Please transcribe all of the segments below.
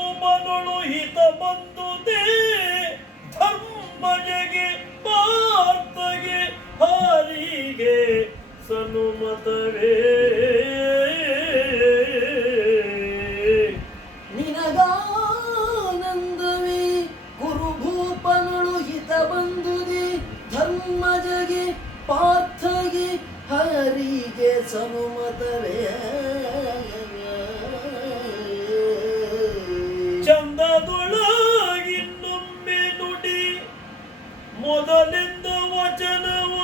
ಭೂಮನೊಳು ಹಿತ ಬಂದುದೇ ಧರ್ಮಜಗೆ ಪಾರ್ಥಗೆ ಹರಿಗೆ ಸನುಮತವೇ ನಿನಗಾನಂದವೇ ಕುರುಭೂಪನೊಳು ಹಿತ ಬಂದುದೇ ಧರ್ಮಜಗೆ ಪಾರ್ಥಗೆ ಹರಿಗೆ ಸನುಮತವೇ ಚಂದದೊಳಗಿನ್ನೊಮ್ಮೆ ನುಡಿ ಮೊದಲೆಂದ ವಚನವ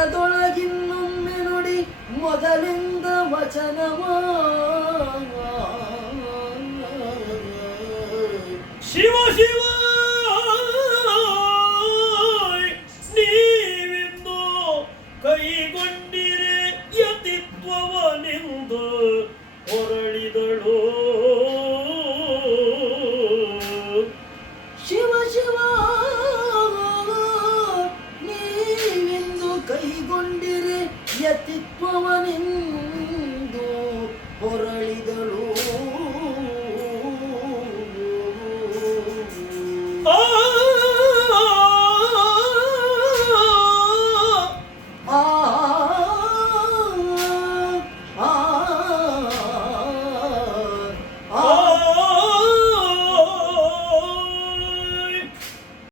ಚಂದದೊಳಗಿನ್ನೊಮ್ಮೆ ನುಡಿ ಮೊದಲಿಂದ ವಚನವ ಶಿವ ಶಿವ ನೀವಿಂದು ಕೈಗೊಂಡಿ